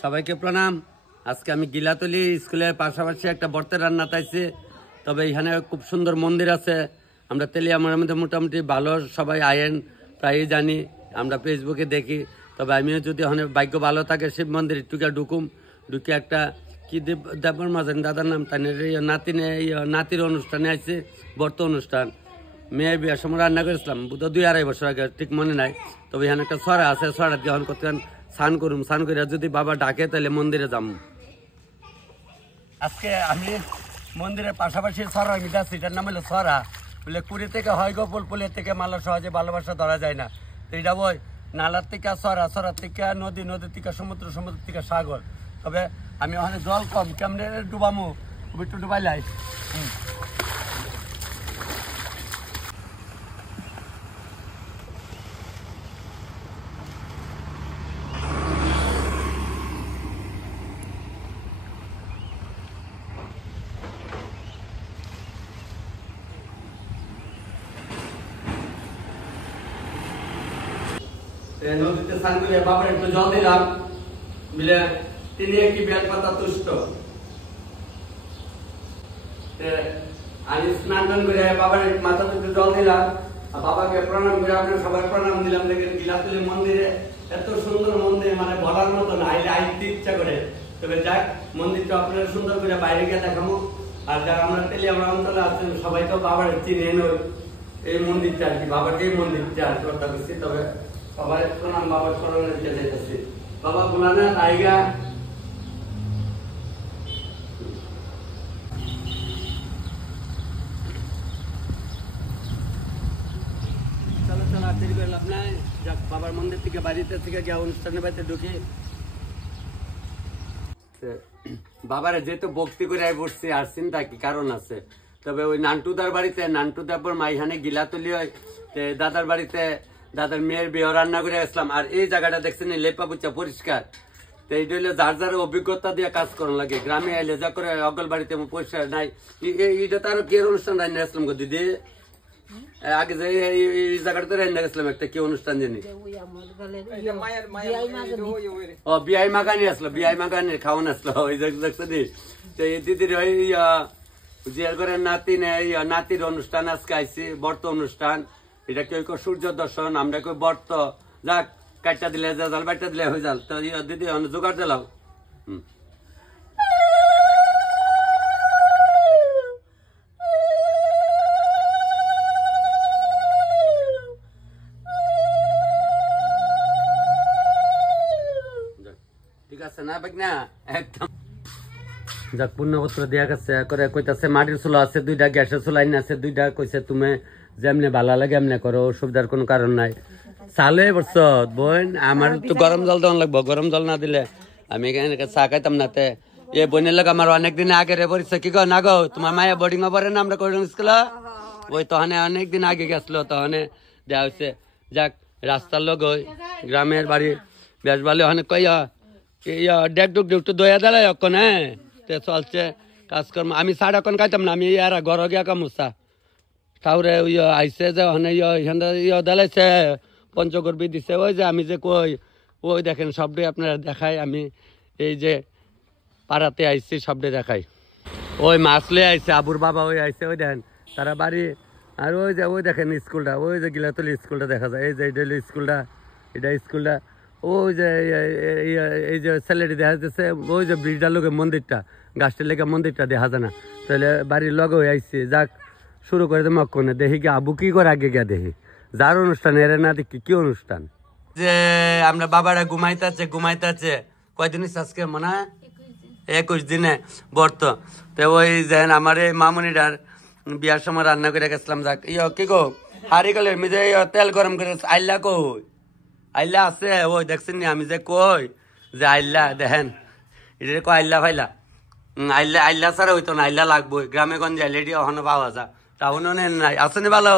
সবাইকে প্রণাম। আজকে আমি গিলাতলি স্কুলের পাশাপাশি একটা বর্তের রান্না তাইছি। তবে এখানে খুব সুন্দর মন্দির আছে। আমরা তেলিয়ামুড়ের মধ্যে মোটামুটি ভালো সবাই আয়েন, প্রায়ই জানি, আমরা ফেসবুকে দেখি। তবে আমিও যদি ওখানে ভাগ্য ভালো থাকে শিব মন্দির টুকে ঢুকে একটা কি দেবর মাঝেন দাদার নাম তাই নাতির অনুষ্ঠানে আছে, বর্ত অনুষ্ঠান। মেয়ের বিয়ার সময় রান্না করেছিলাম বুধ 2-2.5 বছর আগে, ঠিক মনে নাই। তবে এখানে একটা ছড়া আছে, ছড়া দিয়ে করতে স্নান করুম, স্নান করে যদি বাবা ডাকে তাহলে মন্দিরে যাম। আজকে আমি মন্দিরের পাশাপাশি ছড়া মিটাচ্ছি, এটার নাম হলো ছড়া। বলে কুড়ি থেকে হয় গো পুলের থেকে মালা সহজে ভালোবাসা ধরা যায় না। তো এটা বই নালার থেকে ছড়া, ছড়ার থেকে নদী, নদীর থেকে সমুদ্র, সমুদ্র থেকে সাগর। তবে আমি ওখানে জল কম, কেমন ডুবামো একটু ডুবাইলাই। নদীতে স্নান করে বাবার একটু জল দিলাম, মিলে তিনি একটি বেলপাতা তুষ্ট। আমি স্নান টান করে বাবার মাথাতে একটু জল দিলাম, বাবাকে প্রণাম করে আপনার সবাই প্রণাম দিলাম। দেখেন গিলাতলি মন্দিরে এত সুন্দর মন্দির, মানে বলার মতো না, আইতে ইচ্ছা করে। তবে যাক, মন্দিরটা আপনারা সুন্দর করে বাইরে গিয়ে দেখাবো। আর যারা আমরা তেলিয়ামুড়া অঞ্চলে আছেন সবাই তো বাবার চিনে এই মন্দিরটা আর কি, বাবাকে এই মন্দিরটা আর কথা করছি। তবে সবাই প্রণাম, বাবার স্মরণে যেতেছি। বাবা গুলানা টাইগা চলো চলো, আর দেরি করে লাভ নাই। যাক, বাবার মন্দির থেকে বাড়িতে থেকে গিয়ে অনুষ্ঠানের বাড়িতে ঢুকি। বাবারে যেহেতু ভক্তি করে বসছি, আর চিন্তা কি কারণ আছে। তবে ওই নান্টুদার বাড়িতে, নান্টুদার পর মাইহানে গিলাতলি হয়, দাদার বাড়িতে দাদার মেয়ের বিয়ে রান্না করে আসলাম। আর এই জায়গাটা দেখছেন লেপা পুচা পরিষ্কার। তো এইটা হলে যার যার অভিজ্ঞতা দিয়ে কাজ করানো লাগে। গ্রামে এলে যা করে অগল বাড়িতে পরিষ্কার নাই, এইটা তো আরো কি অনুষ্ঠান রান্না আসলাম গো দিদি। আগে যে এই জায়গাটা তো রান্না গেছিলাম একটা কি অনুষ্ঠান জানি, ও বিআই মাগানি আসলো, বিআই মাগানি খাওয়ান আসলো। ওই দেখছেন দিদির ওই জিয়ার করে নাতির অনুষ্ঠান আজকে আইসি, বর্ত অনুষ্ঠান। এটা কেউ সূর্য দর্শন, আমরা কেউ বর্ত। যাক, কাটটা দিলে জাল, বাইটা দিলে হয়ে যাল। তো দিদি জোগাড় দিলাও। ঠিক আছে না বাক না একদম। যাক, পূর্ণপত্র দেয়া গেছে করে কইতাছে মাটির চুলা আছে 2টা, গ্যাসের চুলা আছে 2টা। কইছে তুমি যেমনি ভালো লাগে এমনি করো, অসুবিধার কোনো কারণ নাই। চালে বলছ বোন, আমার তো গরম জল দেওয়া লাগবো। গরম জল না দিলে আমি এখানে চা খাইতাম না। তে এ বোনের লোক আমার অনেকদিন আগে রে পড়ছে। কি গো না গো, তোমার মায়া বোর্ডিং এ পড়ে না, আমরা কোর্ডিং স্কুল ওই তখন অনেকদিন আগে গেছিল, তখন দেওয়া হয়েছে। যাক, রাস্তার লোক ওই গ্রামের বাড়ি বেশ ভালো। অনেক কইয়া ডেক ডুক ডুক দয়া দেয় অক্ষণ। হ্যাঁ, চলছে কাজকর্ম। আমি সাড়ে এখন খাইতাম না, আমি আর ঘর গিয়া কামুসা তাহলে আইসে যে দেলাইছে পঞ্চগর্বী দিছে। ওই যে আমি যে কই, ওই দেখেন সবটাই আপনারা দেখাই। আমি এই যে পাড়াতে আইসি সবটাই দেখাই। ওই মাছ লয়ে আইসে, আবুর বাবা ওই আইসে, ওই দেখেন তারা বাড়ি। আর ওই যে ওই দেখেন স্কুলটা, ওই যে গিলাতলি স্কুলটা দেখা যায়। এই যে এটা স্কুলটা, এটা স্কুলটা। ওই যে এই যে ছেলেটি দেখা যাচ্ছে, ওই যে ব্রিজটার লোকের মন্দিরটা, গাছটির লেগে মন্দিরটা দেখা যায় না। তাহলে বাড়ির লগে হয়ে আইসি। যাক, শুরু করে দেবো মক্ষণে। দেখি কি আবু কি করে আগে গিয়া দেখি যার অনুষ্ঠান এর না দেখি কি অনুষ্ঠান। যে আমরা বাবারা ঘুমাইতেছে কয়দিন আজকে মনে হয় 21 দিনে বর্ত। তো ওই যে আমার এই মামুনিটার বিয়ার সময় রান্না করে গেছিলাম। যাক, কি গো হারি গেলে মিজে তেল গরম করে আইলা কই, আইলা আছে ওই দেখছেন আমি যে কই যে আইলা দেখেন, এটা কো আইলা ফাইলা আইলা ছাড়া হইতো না, আইলা লাগবো। গ্রামে গঞ্জে আইলে ওখানে পাওয়া যায়, টাউনও নাই। আসেনি ভালো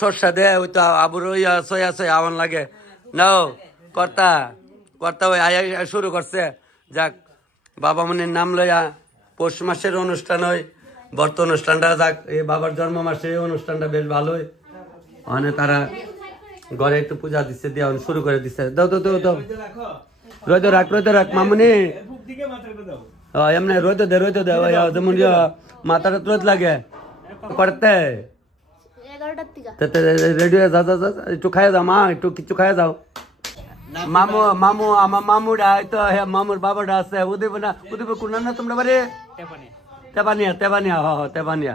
সর্ষা দে ওই তো আবুর সয়া আওয়ান লাগে নাও কর্তা কর্তা ওই শুরু করছে। যাক, বাবা মনির নাম লইয়া পৌষ মাসের অনুষ্ঠান হয়, বর্ত অনুষ্ঠানটা। যাক, এই বাবার জন্ম মাসে এই অনুষ্ঠানটা বেশ ভালোই। ওখানে তারা ঘরে একটু পূজা দিচ্ছে, দেওয়া শুরু করে দিচ্ছে। দাও দাও দাও দাও রইতে রাখ মামুনি এমনি রইতে দে যেমন মাথাটা রোদ লাগে করতে রেডি হয়ে যা একটু খাইয়া যাও মা একটু কিছু খাইয়া যাও মামু আমার মামুরা তো হ্যাঁ মামুর বাবাটা আছে উদয়পুর কোন না তোমরা বাড়ি তেবানিয়া তেবানিয়া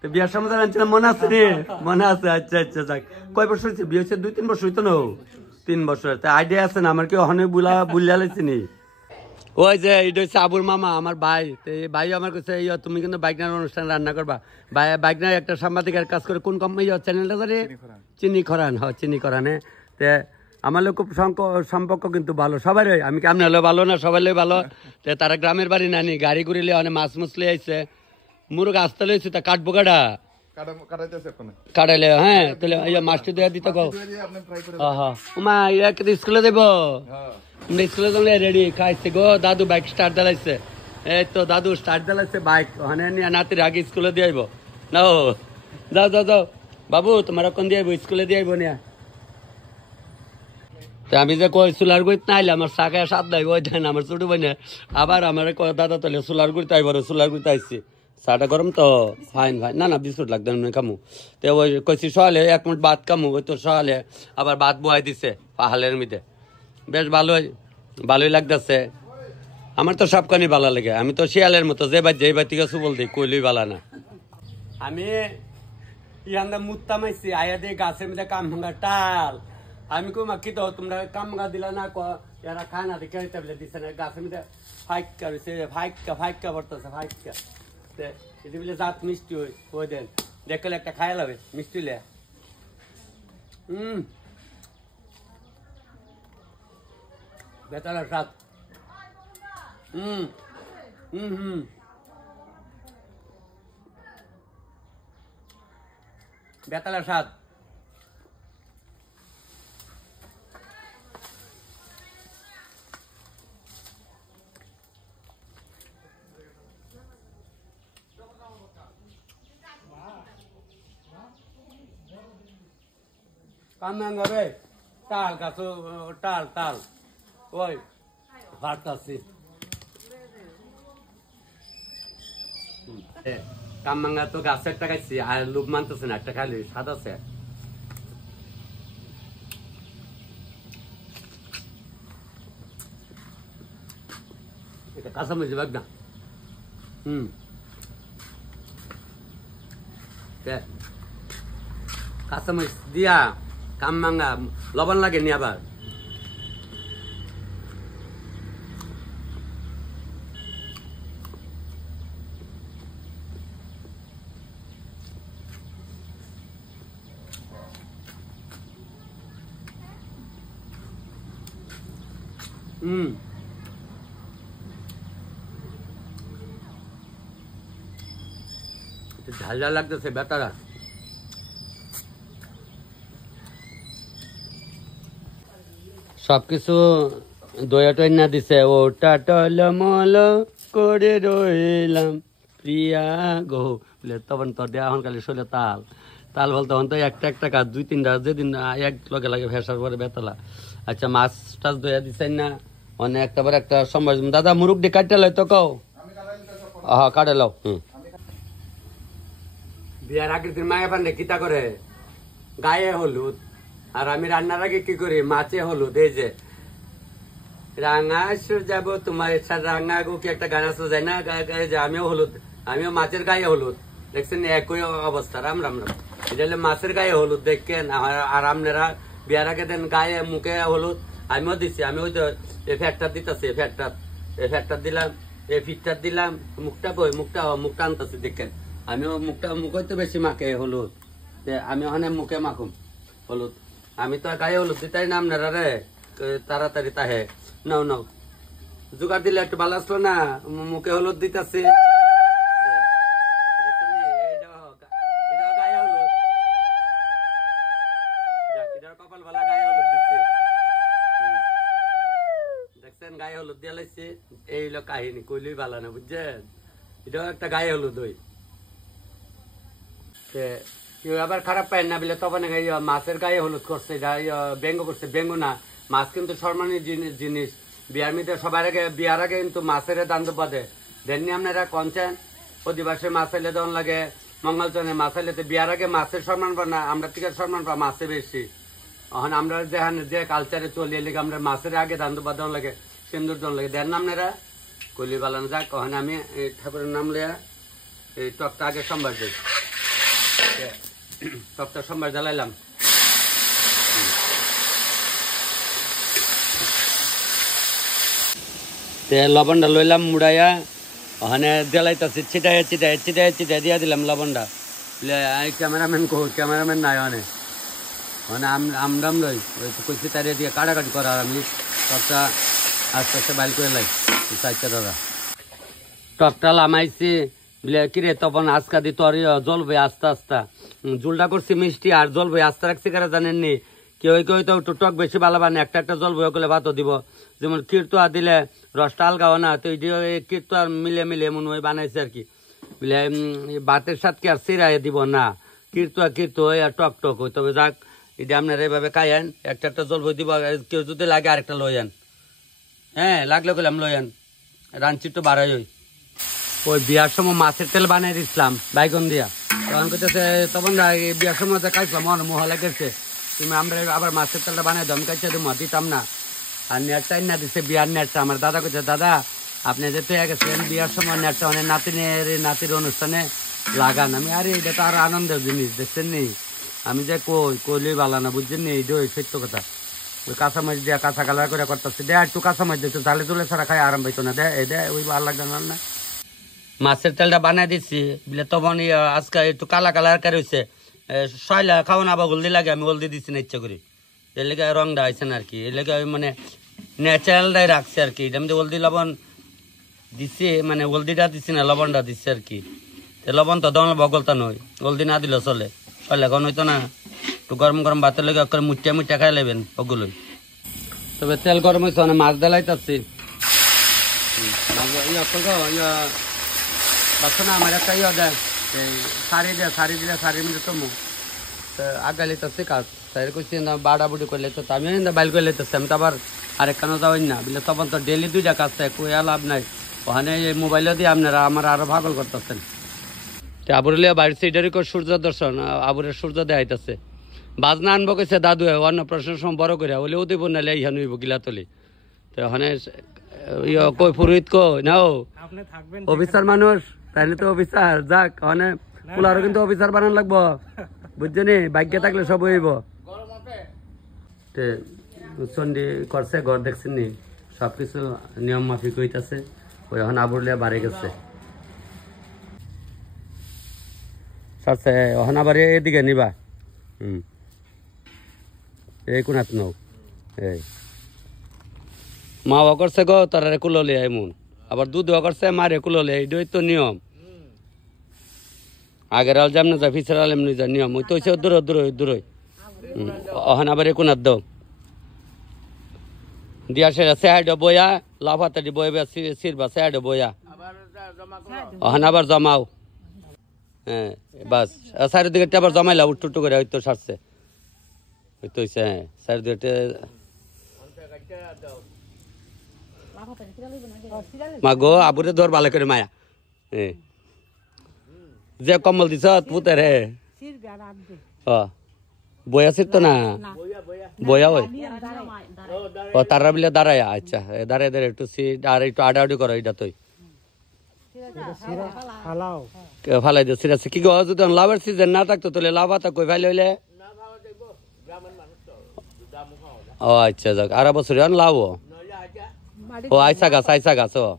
তো বিয়ার সময় আনছিলাম মনে আছে রে মনে আছে আচ্ছা যাক কয় বছর হয়েছে বিয়ে হচ্ছে 2-3 বছর হইতো না 3 বছর তা আইডিয়া আছে না আমার কি অহনে বুলিয়া লাইছি নি ওই যে এটা হচ্ছে আবুর মামা আমার ভাই তো এই ভাই আমার কাছে তুমি কিন্তু বাইকনার অনুষ্ঠান রান্না করবা বাইকনার একটা সাংবাদিকের কাজ করে কোন কোম্পানি চ্যানেলটা ধরে চিনি খরানে তে আমার লোক খুব সম্পর্ক কিন্তু ভালো সবাই আমি কেমন হলো ভালো না সবাই ভালো তারা গ্রামের বাড়ি নানি গাড়ি ঘুরিলে অনেক মাছ মুছলে আইছে মুরগ আসতে লইছে তা কাটবো কাটাইলে হ্যাঁ তাহলে মাছটি দেওয়া দিতে কও মা এরা কিন্তু স্কুলে দেবো স্কুলে যাবো রেডি খাইছে গো দাদু বাইক স্টার্ট দিলাইছে এই তো দাদু স্টার্ট দিলাইছে বাইক ওখানে নিয়ে নাতির আগে স্কুলে দিয়ে আইব না যাও বাবু তোমার কোন দিয়ে আইব স্কুলে দিয়ে আইব নিয়া আমি যে কই চুলার গুড়িত নাইলে আমার চাকায় সাত নাই ওই দেন আমার ছোট বোনে আবার আমার দাদা তাহলে চুলার গুড়িতে আইবার চুলার গুড়িতে আইসি চাটা গরম তো ফাইন না বিস্কুট লাগতো কামু তো ওই কইছি সকালে 1 মিনিট ভাত কামু ওই তো সকালে আবার ভাত বহাই দিছে পাহাড়ের মধ্যে বেশ ভালোই লাগতেছে আমার তো সবখানি ভালো লাগে আমি তো শিয়ালের মতো যে বাই থেকে সুবল দিই কইলই ভালো না আমি ইয়ান্দা মুত্তা মাইছি আয়া দিয়ে গাছের মধ্যে কাম ভাঙা টাল আমি কই মাকি তো তোমরা কাম ভাঙা দিলা না এরা খানা দেখে টেবলেট দিছে না গাছের মধ্যে ফাইক্কা পড়তেছে ফাইক্কা এটি বলে জাত মিষ্টি ওই দেন দেখলে একটা খায়া লাগবে মিষ্টি লে বেতালার স্বাদ বেতালার স্বাদ কামাঙ্গা রে টাল গাছ টাল ওই ভারতাছি কামাঙ্গা তো গাছ একটা খাইছি আর লোক মানতেছে না একটা খাইলে স্বাদ আছে এটা কাঁচামরিচ বাগ না কাঁচামরিচ দিয়া কামমাঙ্গা লবণ লাগে নি আবার ঝাল লাগতেছে বেতারা সবকিছু দয়া টয় না দিছে ওটা টলমল করে রইলাম প্রিয়া গো বলে তখন তো দেওয়া হন কালে শৈলে তাল বলতে হন তো একটা কাজ 2-3টা যেদিন এক লগে লাগে ভেসার পরে বেতলা আচ্ছা মাছ টাছ দয়া দিচ্ছেন না অনেক একটা সময় দাদা মুরুখ দিয়ে কাটতে লাই তো কও কাটে লাও বিয়ার আগের দিন মায়া পান্ডে কিতা করে গায়ে হলুদ আর আমি রান্নার আগে কি করি মাছে হলুদ এই যে রাঙা যাব তোমার ইচ্ছা রাঙা গো কি একটা গান আসতে যায় না আমিও মাছের গায়ে হলুদ দেখছেন একই অবস্থা রাম এটা মাছের গায়ে হলুদ দেখেন আর আপনারা বিয়ার আগে দেন গায়ে মুখে হলুদ আমিও দিচ্ছি আমি ওই তো ফ্যাটটা দিতেছি ফ্যাটটা দিলাম ফিটটা দিলাম মুখটা আনতেছি দেখেন আমিও মুখ তো বেশি মাখে হলুদ আমি ওখানে মুখে মাখুম হলুদ আমি তো গায়ে হলুদ দিতাই না আপনারা রে তাড়াতাড়ি তাহে নাও জোগাড় দিলে একটু ভালো আসলো না মুখে হলুদ দিতেছি কপাল ভালা গায়ে হলুদ দিচ্ছে দেখছেন গায়ে হলুদ দিয়ে লাইছে এই হলো কাহিনী কইলই ভালো না বুঝছেন এটাও একটা গায়ে হলুদ ওই কেউ আবার খারাপ পায় না বলে তখন মাছের গায়ে হলুদ করছে ব্যঙ্গ করছে ব্যঙ্গ না মাছ কিন্তু সম্মানের জিনিস বিয়ার মিতে সবার আগে বিয়ার আগে কিন্তু মাছের দান দেবা দে দেননি আপনারা কনছেন অধিবাসে মাছ এলে দেওয়ান লাগে মঙ্গলচনে মাছ এলেতে বিয়ার আগে মাছের সম্মান পা না আমরা থেকে সম্মান পা মাছে বেশি এখন আমরা যে কালচারে চলি এলে আমরা মাছের আগে দান দেবা দেওয়ান লাগে সিন্দুর দেওয়ান লাগে দেন না আপনারা কলি বালানো যাক ওখানে আমি এই ঠাকুরের নাম লিয়া এই টকটা আগে সোমবার দিই টকটা সোমবার জ্বালাইলাম লবণটা লইলাম মুড়াইয়া ওখানে জ্বালাইতেছি ছিটাই দিয়া দিলাম লবণটা ক্যামেরাম্যান ক্যামেরাম্যান নাই অনেক মানে আমরাম লই ওই কইছি তারিয়ে দিয়ে কাটাকাটি করা আমি টকটা আস্তে আস্তে বাইল করে লাই চাইছে দাদা টকটা লামাইছি বলে কিরে তখন আজকা দি তোর জলবে আস্তে আস্তে জুলটা করছি মিষ্টি আর জলবে আস্তে রাখছি কারা জানেননি কেউ তো একটু টক বেশি ভালো বানে একটা জলবে করলে ভাতও দিব যেমন কীর্তোয়া দিলে রসটা আলগাও না তো কীর্তোয়া মিলে মনে হয় বানাইছে আর কি বলে ভাতের সাথে আর সিরাই দিব না কীর্তোয়া আর টক হই তবে যাক এটা আপনারা এইভাবে খাইয়েন একটা জলবে দিব কেউ যদি লাগে আরেকটা লই আন হ্যাঁ লাগলে গেলাম লই আন রাঞ্চি তো বাড়াই ওই বিয়ার সময় মাছের তেল বানিয়ে দিচ্ছিলাম বাইগন দিয়া তখন কইতেছে তখন বিয়ার সময় খাইছিলাম মনে মোহ লাগেছে তুমি আমরা আবার মাছের তেলটা বানিয়ে দাম কাইছে দিতাম না আর নেটটা না দিচ্ছে বিয়ার নেটটা আমার দাদা কইছে দাদা আপনি যে পেয়ে গেছেন বিয়ার সময় নেটটা অনেক নাতির অনুষ্ঠানে লাগান আমি আরে এটা তো আর আনন্দের জিনিস দেখছেন নি আমি যে কইলি বালা না বুঝছেন নি এইটা সত্য কথা ওই কাঁচা মাছ দিয়া কাঁচা কালার করে করতেছে দে একটু কাঁচা মাছ দিচ্ছে তাহলে তুলে ছাড়া খাই আরাম পাইতো না দে ওই ভালো লাগবে না মাছের তেলটা বানাই দিচ্ছি বলে তখন আজকে একটু কালা কালার করে হয়েছে সয়লা খাওয়া না আবার হলদি লাগে আমি হলদি দিচ্ছি না ইচ্ছা করি এর লেগে রংটা হয়েছে না আর কি এর লেগে মানে ন্যাচারালটাই রাখছে আর কি আমি হলদি লবণ দিচ্ছি মানে হলদিটা দিচ্ছি না লবণটা দিচ্ছি আর কি লবণ তো দমল বগলতা নয় হলদি না দিলেও চলে সয়লা এখন হইতো না একটু গরম ভাতের লেগে করে মুঠিয়া খাই নেবেন ওগুলোই তবে তেল গরম হয়েছে মানে মাছ দেলাইতেছি বাচ্চা না আমার একটা দেয় শাড়ি দিলে শাড়ির মধ্যে তমু আগে লেতেছে কাজ তাই করছি না বাড়াবুড়ি করে লেতে আমি বাইল করে লেতেছি আমি তো আবার আরেকখানে যাওয়াই না বুঝলে তখন তো ডেলি দুইটা কাজ থাকে কইয়া লাভ নাই ওখানে মোবাইলে দিয়ে আপনারা আমার আরো ভাগল করতেছেন আবুরলিয়া বাড়ির সিটারি করে সূর্য দর্শন আবুরের সূর্য দেখাইতেছে বাজনা আনবো কইছে দাদু অন্য প্রশ্নের সময় বড় করে ওলেও দিব নাহলে ইহান হইব গিলা তলি তো ওখানে কই পুরোহিত কই নাও অফিসার মানুষ তাইলে তো অফিসার যাক ওখানে ফুলারও কিন্তু অফিসার বানান লাগবো বুঝছেনি ভাগ্যে থাকলে সব হইব চন্ডী করছে ঘর দেখছেন নি সবকিছু নিয়ম মাফিক হইতাছে ওই এখন আবুরলিয়া বাড়ি গেছে সারছে এখন আবার এদিকে নিবা এই কোনাত নৌ এই মা করছে গো তারা কুললে এমন আবার দুধ করছে মারে কুললে এইটাই তো নিয়ম আগের আল যাম না যা ফিসের আল এমনি যা নিয়ম ওই তো হচ্ছে দূরই ওখানে আবার এ কোনাত দাও দিয়া সেটা সাইড বয়া লাফাতাটি বইবে সিরবা সাইড বয়া ওখানে আবার জমাও হ্যাঁ বাস চারিদিকে আবার জমাইলা উট্টু করে হয়তো সারছে হয়তো হয়েছে হ্যাঁ চারিদিকে মা গো আবুরে ধর ভালো করে মায়া যে কম্বল দিছ পুতে রে বয়া ছিট তো না বয়া ওই ও তারা বিলে দাঁড়ায় আচ্ছা দাঁড়ায় একটু সিট আর একটু আডাআডি করো এটা তুই ফালাই দিও সিরাছে কি গো যদি লাভের সিজন না থাকতো তাহলে লাভ আতা কই ফাইলে হইলে ও আচ্ছা যাক আর বছর লাভ ও আইসা গাছ ও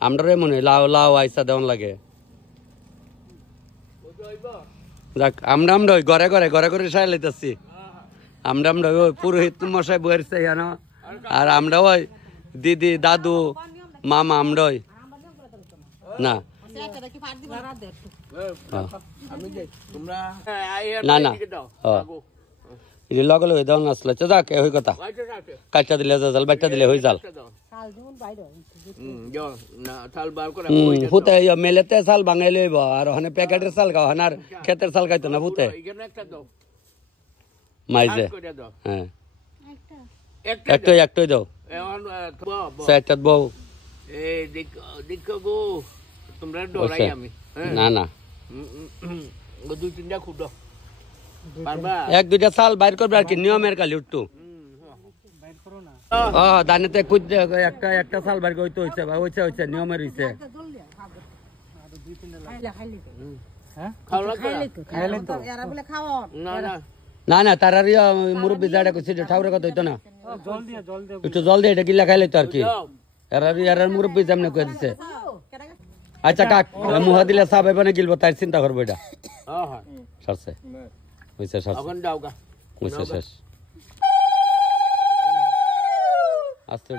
আমরা মনে লাউ আইসা দেওয়ান লাগে যাক আমরা ওই ঘরে সাই লাইতেছি আমরা ওই পুরোহিত মশাই বইয়ের চাইয়ানো আর আমরা ওই দিদি দাদু মামা আমরা ওই না না লগে লগে দেওয়া আসলে যাক ওই কথা কাটটা দিলে জাল বাচ্চা দিলে হয়ে জাল ফুতে মেলেতে চাল ভাঙাই লইব আর ওখানে প্যাকেটের চাল খাও আর ক্ষেতের চাল খাইতো না ফুতে মাইজে হ্যাঁ একটাই দাও সেটাত বউ তোমরা ডরাই আমি না না 2-3টা খুব পারবা এক দুইটা চাল বাইর করবে আর কি নিয়মের কালি উঠতো দানেতে একটা চাল বাইর হইতে হয়েছে হয়েছে নিয়মের হয়েছে না না তার মুরব্বী যাটা করছে ঠাকুরের কথা হইতো না একটু জল দিয়ে এটা গিলা খাইলে তো আর কি এরা মুরব্বী যেমন করে দিচ্ছে আচ্ছা কাক মুহা দিলে চা পাইব না গিলবো তার চিন্তা করবো এটা সারছে হয়েছে হয়েছে শেষ আস্তে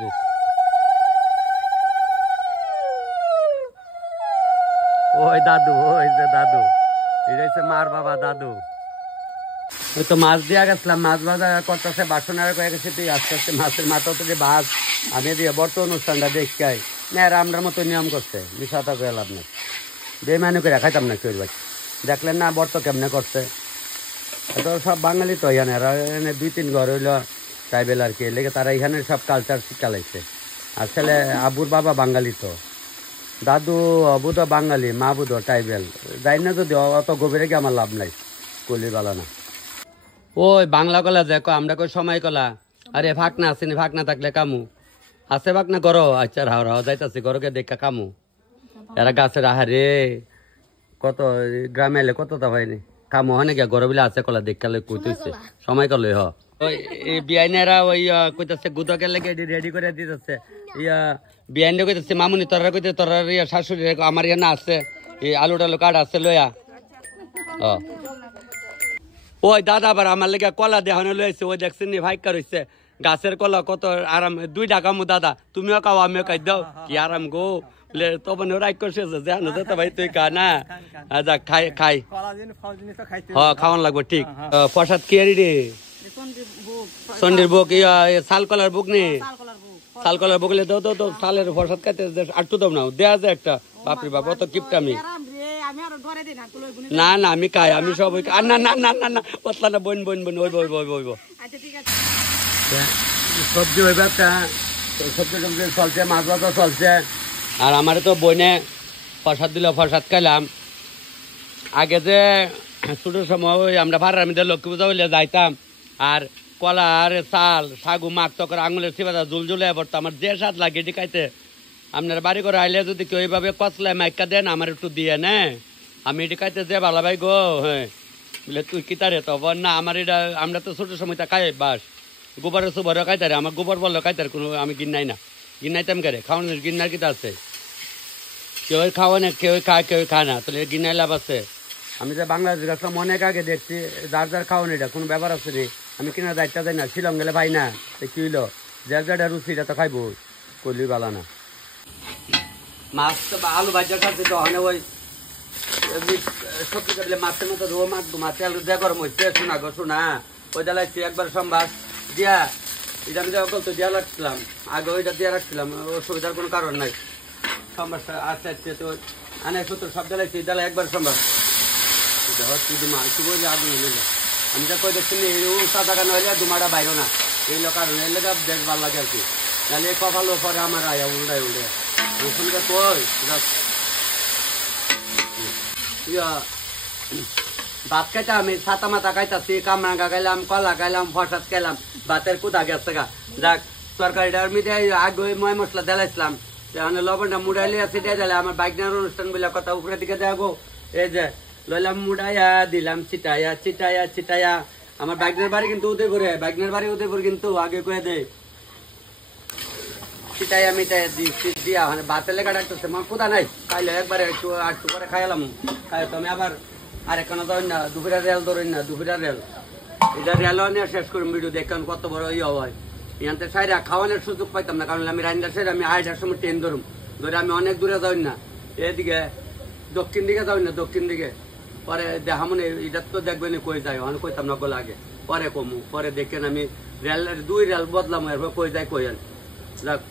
ওই দাদু ওই যে দাদু এটা হচ্ছে মার বাবা দাদু ওই তো মাছ দিয়া গেছিলাম মাছ ভাজা করতেছে বাসনের কয়ে গেছে তুই আস্তে আস্তে মাছের মাথা থেকে ভাত আমি দিয়ে বর্ত অনুষ্ঠানটা দেখতে না এরা আমরার মতো নিয়ম করছে মিশাতা করে লাভ নেই বেমানি করে খাইতাম না কেউ ভাই দেখলেন না বর্ত কেমনে করছে তো সব বাঙালি তো এখানে এরা এখানে 2-3 ঘর হইলো ট্রাইবেল আর কি লেগে তারা এখানে সব কালচার শিক্ষা লাগছে আসলে আবুর বাবা বাঙালি তো দাদু আবু তো বাঙালি মা বুধ ট্রাইবেল যাই না যদি অত গভীরে কি আমার লাভ নাই কলি বালা না ওই বাংলা কলা দেখো আমরা কই সময় কলা আরে ফাঁকনা আসেনি ফাঁকনা থাকলে কামু আছে ফাঁকনা করো আচ্ছা রাও রাও যাইতাছি ঘরকে দেখা কামু এরা গাছের আহারে কত গ্রামে এলে কত তা হয়নি কামু হয় নাকি ঘর বিলে আছে কলা দেখালে কইতেছে সময় করলে হ ওই বিআইনেরা ওই কইতাছে গুদকে লেগে রেডি করে দিতেছে বিআইনে কইতেছে মামুনি তোরা কইতে তোরা শাশুড়ি আমার ইয়া না আছে এই আলু টালু কাঠ আছে লয়া ওই দাদা আবার আমার লেগে কলা দেখানো লইছে ওই দেখছেন ভাইকার হইছে গাছের কলা কত আরাম 2 টাকা মু দাদা তুমিও খাও আমিও খাই দাও কি আরাম গো বলে তখন রাগ করছে জানো তো ভাই তুই খা না আচ্ছা খাই খাই হ্যাঁ খাওয়ান লাগবে ঠিক প্রসাদ কি রে সন্ডির বুক শাল কলার বুক নে শাল কলার বুকলে দাও তো শালের প্রসাদ খাইতে আটটু দাও না দেয়া যায় একটা বাপরে বাপ অত কিপটা আমি না না আমি খাই আমি সব না না না না না পতলা না বইন বইন বইন ওই বই বই বই সবজি হইবে একটা সবজি টবজি চলছে মাছ ভাজা চলছে আর আমার তো বইনে প্রসাদ দিল প্রসাদ খাইলাম আগে যে ছোটোর সময় ওই আমরা ভাড়ার মধ্যে লক্ষ্মী পূজা হইলে যাইতাম আর কলা আর চাল সাগু মাখতো করে আঙুলের চিবাটা জুল জুলে পড়তো আমার যে স্বাদ লাগে এটি খাইতে আপনার বাড়ি করে আইলে যদি কেউ এইভাবে কচলায় মাইকা দেন আমার একটু দিয়ে নে আমি এটি খাইতে যে ভালো ভাই গো হ্যাঁ বলে তুই কি তারে তো বল না আমার এটা আমরা তো ছোট সময়টা খাই বাস গোবরের সুবরও খাইতারে আমার গোবর বললো খাইতারে কোনো আমি গিন্নাই না গিন্নাইতাম করে খাওয়ানোর গিন্নার কিতা আছে কেউ খাওয়া না কেউ খায় কেউ খায় না তাহলে গিন্নাই লাভ আছে আমি যে বাংলাদেশ গেছিলাম অনেক আগে দেখছি যার যার খাওয়ানো এটা কোনো ব্যাপার আছে রে আমি কিনা দায়িত্ব দেয় না শিলং গেলে ভাই না কি হইলো যার যার রুচিটা তো খাইবো করলি বালা না মাছ তো আলু ভাজা খাচ্ছে তো ওখানে ওই সবজি কাটলে মাছের মতো রো মাখবো মাছে আলু দেয়া গরম হচ্ছে শোনা গো শোনা ওই জ্বালাইছি একবার সম্বাস দিয়া এটা আমি অকল তো দেওয়া রাখছিলাম আগে ওইটা দেওয়া রাখছিলাম অসুবিধার কোনো কারণ নাই সম্বাসটা আস্তে আস্তে তো আনে সত্তর সব জ্বালাইছি জ্বালা একবার সম্বাস আমি তো কই দেখছি সাদা কান হইলে দুমাটা বাইরো না এই লোক কারণ এই লোক বেশ ভালো লাগে আর কি নাহলে কপালো পরে আমার আয়া উল্টায় উল্টে শুনতে কই ভাত খাইতে আমি ছাতা মাথা খাইতাছি কামরাঙ্গা খাইলাম কলা খাইলাম প্রসাদ খাইলাম ভাতের কুদা গেছে গা যাক তরকারিটার মধ্যে আগে ময় মশলা দিলাইছিলাম লবণটা মুড়াইলে ছিটাই দিলে আমার বাইকনার অনুষ্ঠান বলে কথা উপরে দিকে যাবো এই যে লইলাম মুড়াইয়া দিলাম চিটাইয়া চিটাইয়া চিটাইয়া আমার বাইকনার বাড়ি কিন্তু উদয়পুরে বাইকনার বাড়ি উদয়পুর কিন্তু আগে কয়ে দেয় চিটাইয়া মিটাইয়া দিয়া মানে ভাতের লেখা ডাকতেছে আমার কোথা নাই খাইলে একবারে একটু একটু করে খাইলাম খাই তো আমি আবার আরেকখানা ধরেন না দুপুরের রেল ধরেন না দুপুরের রেল এটা রেল নিয়ে শেষ করুন ভিডিও দেখেন কত বড় ইয়ে হয় ইয়াতে সাইরা খাওয়ানোর সুযোগ পাইতাম না কারণ আমি রান্নার সাইড আমি 8টার সময় ট্রেন ধরুম ধরে আমি অনেক দূরে যাই না এদিকে দক্ষিণ দিকে যাই না দক্ষিণ দিকে পরে দেখা মনে এটা তো দেখবেন কই যায় আমি কইতাম না গোল আগে পরে কমু পরে দেখেন আমি রেল 2 রেল বদলাম এরপর কই যায় কই যাক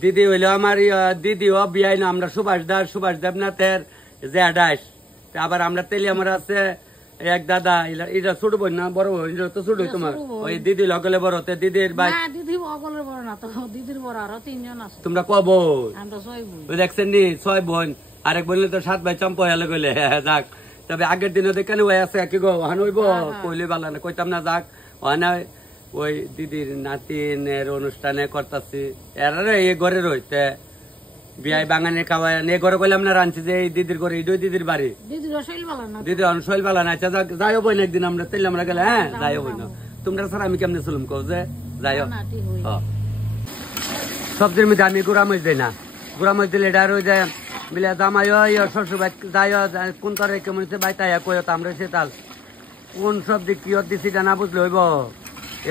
দিদি হইলো আমার দিদি ও বিয়াই না আমরা সুভাষ দেবনাথের যে আডাস আবার আমরা তেলি আমার আছে এক দাদা এটা ছোট বোন না বড় বোন এটা তো ছোট তোমার ওই দিদি লগলে বড় তে দিদির ভাই না দিদি অগলের বড় না তো দিদির বড় আরো 3 জন আছে তোমরা ক বোন আমরা 6 বোন ওই দেখছেন নি 6 বোন আরেক বললে তো 7 ভাই চম্পা হলে গেলে যাক তবে আগের দিনে দেখেন ওই আছে কি গো হান হইব কইলে ভালো না কইতাম না যাক ওনা ওই দিদির নাতিনের অনুষ্ঠানে করতাছি এরারে এই ঘরে রইতে বিয়াই বাঙানি খাওয়ায় নে ঘরে কইলাম না রাঁধছি যে এই দিদির ঘরে এইটাই দিদির বাড়ি দিদির শৈল ভালো না দিদি শৈল ভালো না আচ্ছা যাইও বই না একদিন আমরা তাইলে আমরা গেলে হ্যাঁ যাইও বই না তোমরা স্যার আমি কেমনে চলুম কও যে যাইও না ঠিক হই সবজির মধ্যে আমি গুড়া মরিচ দিই না গুড়া মরিচ দিলে এটা রয়ে যায় বিলে জামাই শ্বশুর ভাই যাইও কোন তরে কেমন বাই তাই কইও তো আমরা সেতাল কোন সবজি কি দিছি না বুঝলে হইব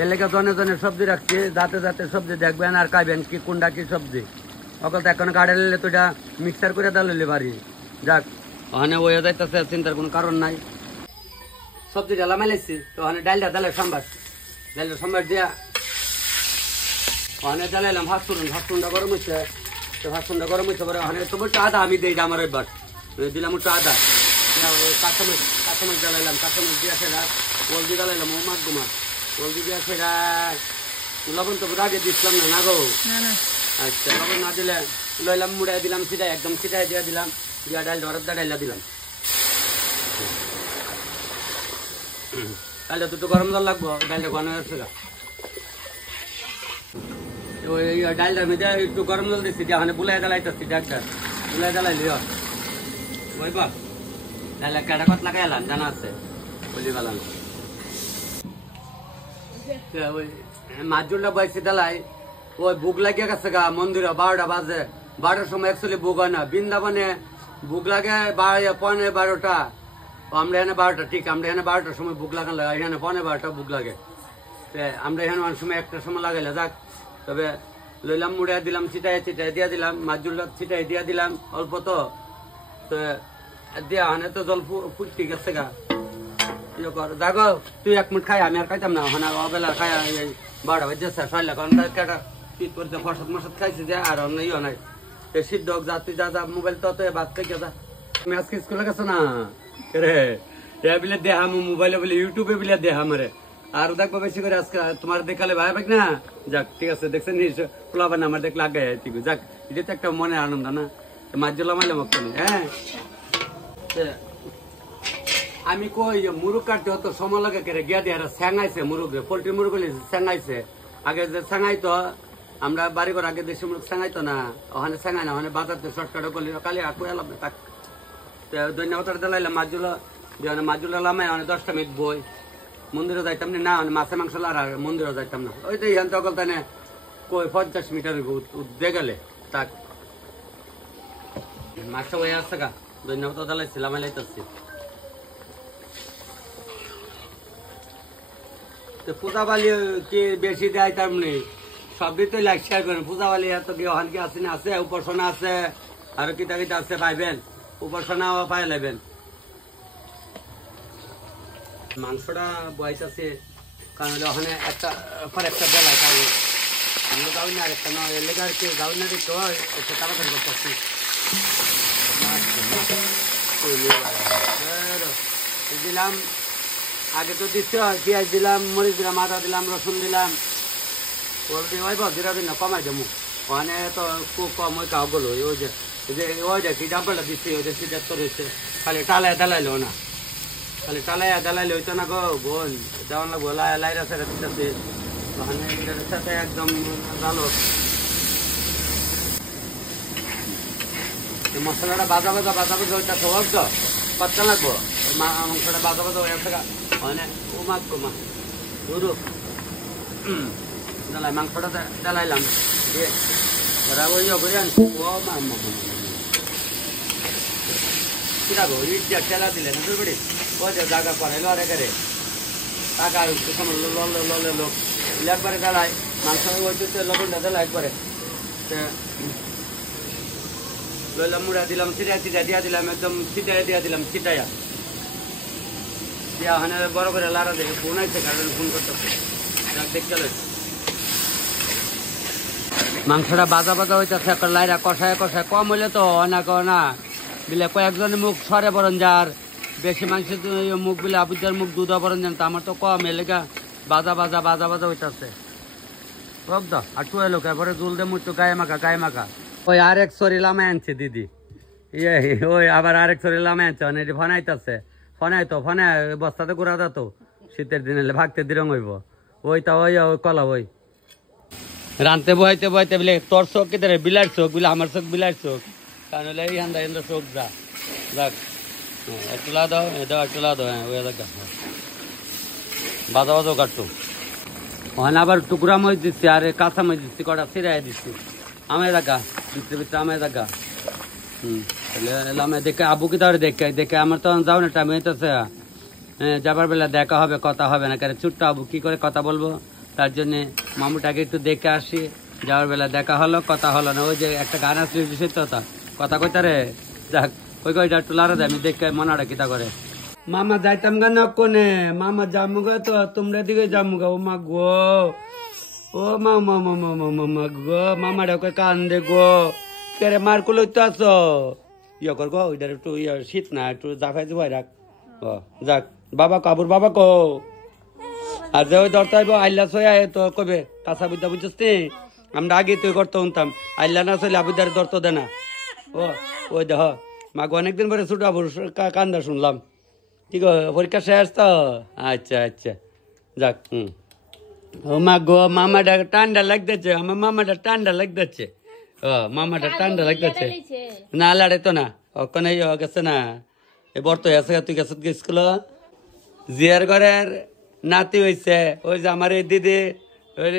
এর লেগে জনে জনে সবজি রাখছি যাতে যাতে সবজি দেখবেন আর খাইবেন কি কোনটা কি সবজি অকল তো এখন গাড়ি নিলে তো এটা মিক্সার করে দিলে বাড়ি যাক ওখানে ওই যাইতেছে চিন্তার কোনো কারণ নাই সবজি ডালা মাইলেছি তো ওখানে ডালটা ডালে সম্বাস ডালটা সম্বাস দিয়া ওখানে ডালাইলাম ভাতফুনটা গরম হচ্ছে তো ভাতফুনটা গরম হচ্ছে পরে ওখানে তো বলছে আদা আমি দিই আমার ওই বাস দিলাম একটু আদা কাঁচামরিচ ডালাইলাম কাঁচামরিচ দিয়া সেরা হলদি ডালাইলাম ও মাছ গুমাছ হলদি দিয়া সেরা লবণ তো আগে দিচ্ছিলাম না না গো আচ্ছা লবণ না দিলে লইলাম মুড়াই দিলাম সিটাই একদম সিটাই দিয়ে দিলাম দিয়া ডাল ধরত ডাইলা দিলাম ডালটা দুটো গরম জল লাগবো ডালটা ঘন হচ্ছে ওই ডালটার মধ্যে একটু গরম জল দিচ্ছি দিয়ে ওখানে বুলাই ডালাইতেছি ডাক্তার বুলাই ডালাইলি ওই বাস ডালে কেটা কত লাগাই এলাম জানা আছে বলি গেলাম ওই মাছ জলটা বয়সে ডালাই ওই বুক লাগিয়ে গেছে গা মন্দিরে 12টা বাজে 12টার সময় অ্যাকচুয়ালি বুক হয় না বৃন্দাবনে বুক লাগে 12:15 আমরা এখানে 12টা ঠিক আমরা এখানে 12টার সময় বুক লাগান লাগে এখানে 12:15 বুক লাগে আমরা এখানে অনেক সময় একটার সময় লাগাইলে যাক তবে লইলাম মুড়ে দিলাম ছিটাই দিয়ে দিলাম মাছ জলটা ছিটাই দিয়ে দিলাম অল্প তো দিয়া ওখানে তো জল ফুটতে গেছে গা ইয়ে কর দেখো তুই 1 মিনিট খাই আমি আর খাইতাম না ওখানে অবেলা খাই 12টা বাজে সরলা কারণ কেটা পিট করতে ফসদ মসদ খাইছে যে আর অন্য ইয়ে নাই সিদ্ধ যা তুই যা যা মোবাইল তো বাদ থেকে যা আমি আজকে স্কুলে গেছো না রে বিলে দেহা মোবাইলে বলে ইউটিউবে বিলে দেহা মারে আর দেখবো বেশি করে আজকে তোমার দেখালে ভাই ভাই না যাক ঠিক আছে দেখছেন পোলাবেন আমার দেখলে আগে ঠিক যাক এটা তো একটা মনে আনন্দ না মাছ জল মাইলে মক্কনি হ্যাঁ আমি কই মুরুগ কাটতে হতো সময় লাগে কেড়ে গিয়া দিয়ে স্যাঙাইছে মুরুগ পোল্ট্রি মুরুগ স্যাঙাইছে আগে যে স্যাঙাইতো আমরা বাড়ি ঘর আগে দেশি মুরুগ স্যাঙাইতো না ওখানে স্যাঙাই না ওখানে বাজারতে শর্টকাটও করলি কালি আকু এলাম তাক ধন্যবাদ দিলাইলাম মাছগুলো মাছগুলো লামাই মানে 10টা মিনিট বই মন্দিরে যাইতাম না মাছে মাংস আর মন্দিরে যাইতাম না ওই তো ইহান তকল তাই কই 50 মিটার উদ্দে গেলে তাক মাছটা ওই আসছে গা ধন্যবাদ দিলাইছি লামাই লাইতেছি পূজা বালি কি বেশি দেয় তেমনি সব দিতে লাইক শেয়ার করেন পূজা বালি এত কি ওখান কি আছে না আছে উপাসনা আছে আরো কিতা কিতা আছে পাইবেন উপাসনাও পাই লাইবেন মাংসটা বয়সাছে কারণ ওখানে একটা বেলা খাই আমরা যাই না আরেকটা নয় এলাকার কেউ যাই না দেখতে হয় একটু তাড়াতাড়ি করতেছি দিলাম আগে তো দিচ্ছ পেঁয়াজ দিলাম মরিচ দিলাম আদা দিলাম রসুন দিলাম বলতে ওই জিরা দিন না কমাই দেবো ওখানে তো খুব কম ওই কাউ গেলো ওই যে কি ডাব্বাটা দিচ্ছি ওই যে সিটার তো রয়েছে খালি টালায় দালাইলো না খালি টালাইয়া দালাইলে হইতো না গো বোন যেমন লাগবো লাইরা সেরা দিতেছে ওখানে সাথে একদম ভালো মশলাটা বাজা ওইটা স্বভাব তো কত লাগবো মাংসটা বাজা ওই টাকা মানে ও মাছ কমা গরু ডালাই মাংসটা ডালাইলাম দিয়ে ওরা ওই করে আনছি ও কিনা গো ইট দিয়া ঠেলা দিলে না দুর্বড়ি ওই যে জায়গা করাইলো আর একারে টাকা ললে লোক একবারে ডালাই মাংস ওই লবণটা ডালা একবারে লইলাম মুড়া দিলাম ছিটা দিয়া দিলাম একদম ছিটাইয়া দিয়া দিলাম ছিটাইয়া দিয়া ওখানে বড় করে লাড়া দেখে ফোন আইছে কারণ ফোন করতেছে দেখতে মাংসটা বাজা হইতেছে একটা লাইরা কষায় কম হইলে তো অনেক না দিলে কয়েকজনের মুখ সরে বরণ যার বেশি মাংসের মুখ বলে আবুদার মুখ দুধ অপরণ জানতো আমার তো কম এলাকা বাজা বাজা বাজা বাজা হইতাছে দা আর টু এলো এরপরে জল দে মুখ তো গায়ে মাখা ওই আরেক সরি লামে আনছে দিদি ইয়ে ওই আবার আরেক সরি লামে আনছে অনেক ফনাইতাছে ফনাই বস্তাতে ঘুরা দাতো শীতের দিনে ভাগতে দিরং হইব ওইটা ওই কলা ওই রানতে বইতে বলে তোর চোখ কেটে বিলার চোখ বলে আমার চোখ বিলার চোখ কারণ হলে এই হান্দা হান্দা চোখ যাক একটু লা দাও একটু লা দাও হ্যাঁ ওই দেখা বাজা কাটতো ওখানে আবার টুকরা মরিচ দিচ্ছি আর কাঁচা মরিচ দিচ্ছি কটা সিরাই দিচ্ছি আমায় দেখা ভিতরে আমায় দেখা তাহলে আমি দেখে আবুকে তাহলে দেখে আমার তো যাও না টাইম হইতেছে যাবার বেলা দেখা হবে কথা হবে না কারণ ছোট্ট আবু কি করে কথা বলবো তার জন্যে মামুটাকে একটু দেখে আসি যাওয়ার বেলা দেখা হলো কথা হলো না ওই যে একটা গান আসলে বিষয় তো কথা কইতা রে যাক ওইটা একটু লারা দেয় আমি দেখে মনাটা কিতা করে মামা যাইতাম গা নকনে মামা জামুগা তো তোমরা দিকে জামুগা ও মা গো ও মামা গো মামাটা ওকে কান্দে গো কেরে মার কুলো তো আছো ইয়ে কর গো ওইটার একটু শীত না একটু জাফাই জুয়াই রাখ ও যাক বাবা কাবুর বাবা কো আর যে ওই দরতা আইলা সয়া তো কবে কাঁচা বিদ্যা বুঝছিস আমরা আগে তুই করতে শুনতাম আইলা না চলে আবিদার দরত দে না ও ওই দেখ মাকে অনেকদিন পরে ছোট আবুর কান্দা শুনলাম ঠিক পরীক্ষা শেষ তো আচ্ছা যাক ও মা গো মামাটা ঠান্ডা লাগতেছে আমার মামাটা ঠান্ডা লাগতেছে ও মামাটা ঠান্ডা লাগতেছে না লাড়ে তো না ওখানে গেছে না এ বর্ত আছে তুই গেছ স্কুল জিয়ার ঘরের নাতি হয়েছে ওই যে আমার এই দিদি ওই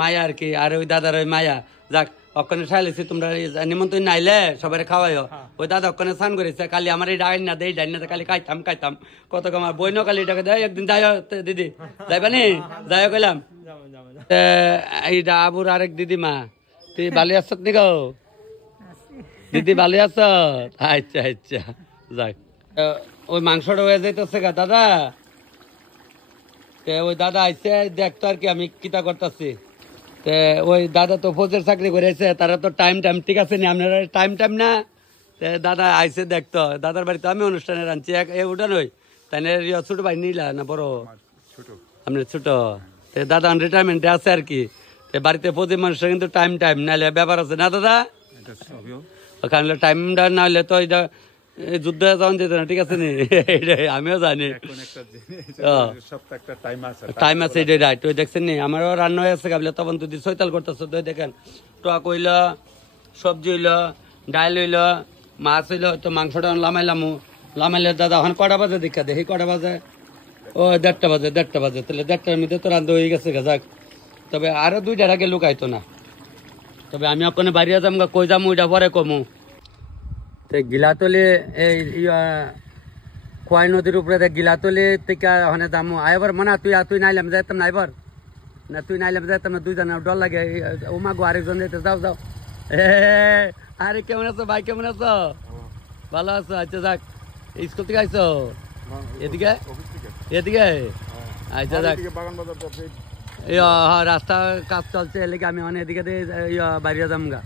মায়া আর কি আর ওই দাদার ওই মায়া যাক ওখানে সাইলেছি তোমরা নিমন্ত্রণ নাইলে সবাই খাওয়াইও ওই দাদা ওখানে স্নান করেছে কালি আমার এই ডাইন না দেই ডাইন না কালি খাইতাম কত আমার বইন কালি টাকা দেয় একদিন যাই দিদি যাইবানি যাই কইলাম এইটা আবুর আরেক দিদি মা তুই ভালো আছ নি গো দিদি ভালো আছ আচ্ছা যাক ওই মাংসটা হয়ে যাইতেছে গা দাদা ওই দাদা আইসে দেখতো আর কি আমি কিতা করতেছি ওই দাদা তো ফৌজের চাকরি করেছে তারা তো টাইম ঠিক আছে নি আপনারা টাইম না দাদা আইসে দেখতো দাদার বাড়িতে আমি অনুষ্ঠানে রাঁধছি ওটা নই তাই ছোট ভাই নিলা না বড় আপনার ছোট দাদা রিটায়ারমেন্টে আছে আর কি বাড়িতে প্রতি মানুষের কিন্তু টাইম নাহলে ব্যাপার আছে না দাদা ওখানে টাইমটা না হলে তো এটা যুদ্ধ যাওয়া যেত না ঠিক আছে নি আমিও জানি টাইম আছে এটাই রাইট ওই দেখছেন নি আমারও রান্না হয়ে আছে কাবলে তখন তুই সৈতাল করতেছ তো দেখেন টক হইল সবজি হইল ডাইল হইল মাছ হইল তো মাংসটা লামাইলে দাদা এখন কটা বাজে দেখা দেখি কটা বাজে ও 1:30 বাজে তাহলে 1:30টার মধ্যে তো রান্না হয়ে গেছে যাক তবে আরো 2টার আগে লুকাইতো না তবে আমি ওখানে বাইরে যাম কই যাম ওইটা পরে কমু গিলাতলি এই খোয়াই নদীর উপরে গিলাতলি থেকে ওখানে যাবো আইবার মানে তুই নাইলাম যাইতাম না আইবার না তুই নাইলাম যাইতাম না দুইজন ডর লাগে ও মা গো আরেকজন যাইতে যাও আরে কেমন আছো ভাই কেমন আছো ভালো আছো আচ্ছা যাক স্কুল থেকে আইছো এদিকে আচ্ছা যাক রাস্তা কাজ চলছে এলাকা আমি অনেক এদিকে বাইরে যাম গা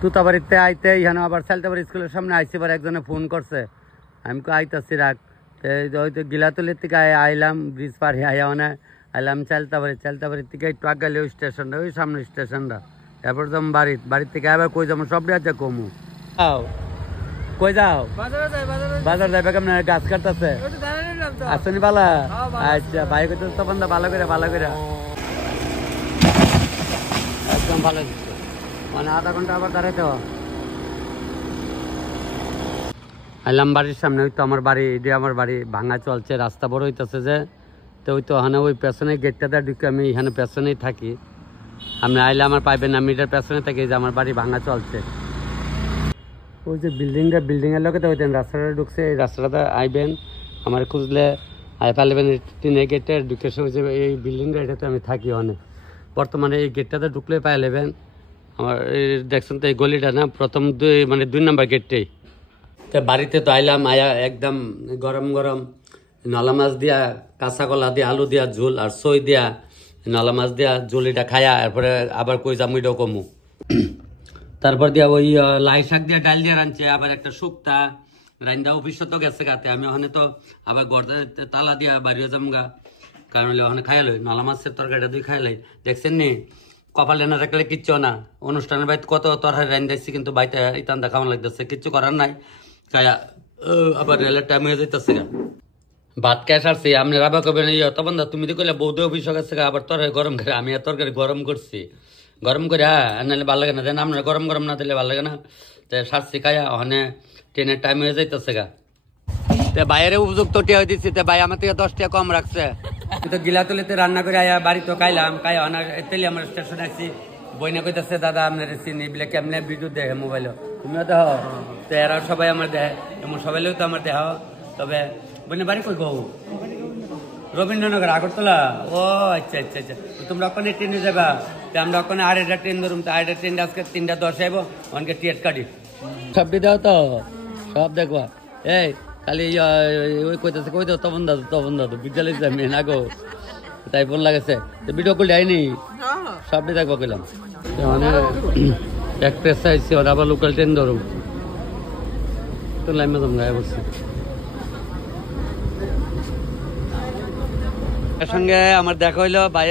তুতাবাড়িতে আইতে এখানে আবার সালতাবাড়ি স্কুলের সামনে আইসি বার একজনে ফোন করছে আমি আইতাছি রাখ হয়তো গিলাতলির থেকে আইলাম ব্রিজ পার আইয়া মানে আইলাম চালতাবাড়ির থেকে একটু আগালে ওই স্টেশনটা ওই সামনে স্টেশনটা এরপর যাম বাড়ির থেকে আবার কই যাবো সব আছে কমু কই যাও বাজার যাইবে কেমন গাছ কাটতেছে আসনি বালা আচ্ছা ভাই কইতে তখন ভালো করে একদম ভালো মানে আধা ঘন্টা আবার দাঁড়াইতে আইলাম বাড়ির সামনে ওই তো আমার বাড়ি ভাঙা চলছে রাস্তা বড় হইতেছে যে তো ওই তো ওখানে ওই পেছনে গেটটাতে ঢুকে আমি এখানে পেছনেই থাকি আপনি আইলে আমার পাইবেন আমি এটার পেছনে থাকি যে আমার বাড়ি ভাঙা চলছে ওই যে বিল্ডিংয়ের লোকে তো ওইতেন রাস্তাটা ঢুকছে এই রাস্তাটা আইবেন আমার খুঁজলে আই পারবেন টিনের গেটে ঢুকে যে এই বিল্ডিংটা এটাতে আমি থাকি অনেক বর্তমানে এই গেটটাতে ঢুকলে পাই নেবেন আমার দেখছেন তো এই গলিটা না প্রথম 2 নম্বর গেটটাই তো বাড়িতে তো আইলাম আয়া একদম গরম নলা মাছ দিয়া কাঁচা কলা দিয়া আলু দিয়া ঝোল আর সই দিয়া নলা মাছ দিয়া ঝোল এটা খায়া এরপরে আবার কই যাম ওইটাও কমু তারপর দিয়া ওই লাই শাক দিয়া ডাল দিয়া রাঁধছে আবার একটা শুক্তা রাইন্দা অফিস তো গেছে গাতে আমি ওখানে তো আবার গড়তে তালা দিয়া বাড়িও যাম গা কারণ ওখানে খাইয়ালই নলা মাছের তরকারিটা দুই খাইলাই দেখছেন নি কপালে না রাখলে কিচ্ছু না অনুষ্ঠানের বাড়িতে কত তরকারি রাইন্দাইছি কিন্তু বাড়িতে ইতান্দা খাওয়ান লাগতেছে কিচ্ছু করার নাই খায়া আবার রেলের টাইম হয়ে যাইতেছে গা ভাত খেয়ে সারছি আপনি রাবা করবেন তখন তুমি তো কইলে বৌদ্ধ অফিস গেছে গা আবার তরকারি গরম করে আমি আর তরকারি গরম করছি গরম করে হ্যাঁ নাহলে ভালো লাগে না দেন আপনার গরম গরম না দিলে ভালো লাগে না তো সারছি খায়া ওখানে ট্রেনের টাইম হয়ে যাইতেছে গা বাইরে উপযুক্ত টিয়া দিচ্ছি ভাই আমার থেকে 10 টাকা কম রাখছে তো গিলাতলিতে রান্না করে আয়া বাড়ি তো খাইলাম খাই তেলি আমার স্টেশন আসছি বইনা কইতেছে দাদা আপনার চিনি বলে কেমনে ভিডিও দেখে মোবাইল তুমিও দেহ তো এরা সবাই আমার দেয় এমন সবাইলেও তো আমার দেহ তবে বইনা বাড়ি কই গো রবীন্দ্রনগর আগরতলা ও আচ্ছা আচ্ছা আচ্ছা তোমরা ওখানে ট্রেনে যাবা তো আমরা ওখানে আড়াইটা ট্রেন ধরুম তো আড়াইটা ট্রেন আজকে 3:10 আইব অনেকে টিকিট কাটি সব দাও তো সব দেখবা এই খালি ওই কইতেছে কই দাও তপন দাদু বিদ্যালয় যাবি না গো তাই ফোন লাগেছে তো ভিডিও কল যায়নি সবটি দেখবো কইলাম মানে এক্সপ্রেস আইসি আবার লোকাল ট্রেন ধরুম তো লাইমে তোমরা বলছি এর সঙ্গে আমার দেখা হইলো ভাই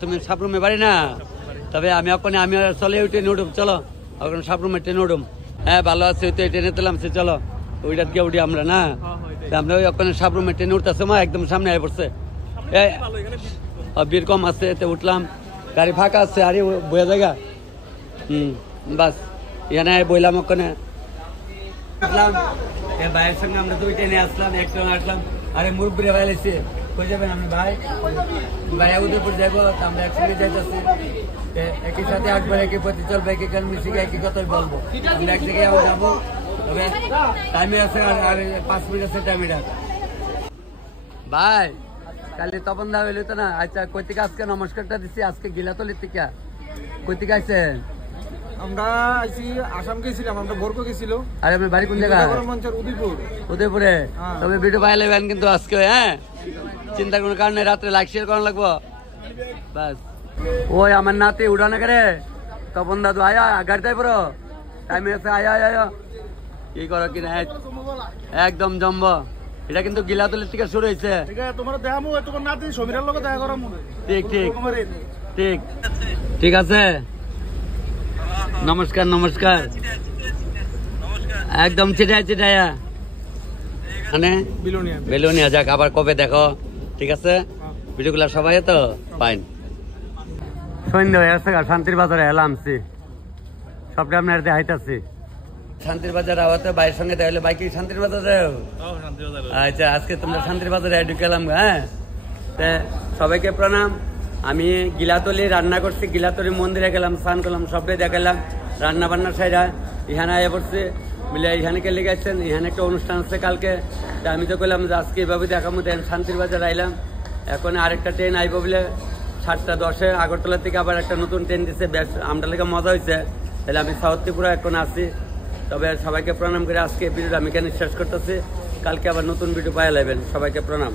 তুমি সাবরুমে বাড়ি না তবে আমি ওখানে আমি চলে ওই ট্রেনে উঠুম চলো ওখানে সাবরুমে ট্রেনে উঠুম হ্যাঁ ভালো আছে ওই ট্রেনে তুলাম সে চলো ওইটা গিয়ে উঠি আমরা না আমরা ওই ওখানে সাবরুমে ট্রেনে উঠতেছে মা একদম সামনে আয় পড়ছে ভিড় কম আছে তো উঠলাম গাড়ি ফাঁকা আছে আরে বইয়া জায়গা বাস এখানে বইলাম ওখানে উঠলাম ভাইয়ের সঙ্গে আমরা দুই ট্রেনে আসলাম একটু আসলাম আরে মুরব্বী ভাই এসে কই যাবেন আমি ভাই ভাইয়া উদয়পুর যাবো আমরা একসঙ্গে যাইতেছি একই সাথে আসবো একই পথে চলবো একই গান মিশিয়ে একই কথাই বলবো আমরা এক জায়গায় আবার যাবো তবে টাইমে আছে আর 5 মিনিট আছে টাইমে ভাই কালি তপন দা হইলো তো না আচ্ছা কই থেকে আজকে নমস্কারটা দিচ্ছি আজকে গিলাতলি থেকে কই থেকে আইছেন আমরা আইছি আসাম গেছিলাম আমরা বরকো গেছিল আরে আপনার বাড়ি কোন জায়গা উদয়পুরে তবে ভিডিও ভাই লেবেন কিন্তু আজকে হ্যাঁ চিন্তার কোনো কারণে রাত্রে লাইক শেয়ার করা লাগবো বাস ওই আমার নাতি উড়ানে করে তপন দাদু আয়া গাড়িতে পড়ো টাইমে আছে আয়া আয়া কি করো কিনা একদম জম্ব এটা কিন্তু গিলাতলির থেকে শুরু হয়েছে ঠিক ঠিক ঠিক ঠিক আছে নমস্কার নমস্কার একদম চিটাইয়া মানে বেলুনিয়া যাক আবার কবে দেখো ঠিক আছে ভিডিওগুলা সবাই তো পাইন সন্ধ্যা হয়ে গেছে শান্তির বাজারে এলামছি সবটা আপনার দেখাইতেছি শান্তির বাজার আওয়াতে ভাইয়ের সঙ্গে দেখা হলে ভাই কি শান্তির বাজারে আচ্ছা আজকে তোমরা শান্তির বাজারে ঢুকেলাম হ্যাঁ সবাইকে প্রণাম আমি গিলাতলি রান্না করছি গিলাতলি মন্দিরে গেলাম স্নান করলাম সবটাই দেখালাম রান্না বান্না সাইডা এখানে আয়া পড়ছে বলে এখানে কে লেগেছেন এখানে একটা অনুষ্ঠান আছে কালকে আমি তো কইলাম যে আজকে এভাবে দেখাবো দেন শান্তির বাজার আইলাম এখন আরেকটা ট্রেন আইব বলে 7:10 আগরতলা থেকে আবার একটা নতুন ট্রেন দিচ্ছে বেশ আমরা লেগে মজা হয়েছে তাহলে আমি সাউথ ত্রিপুরা এখন আসি তবে সবাইকে প্রণাম করে আজকে ভিডিওটা আমি কেন শেষ করতেছি কালকে আবার নতুন ভিডিও পাওয়া যাবেন সবাইকে প্রণাম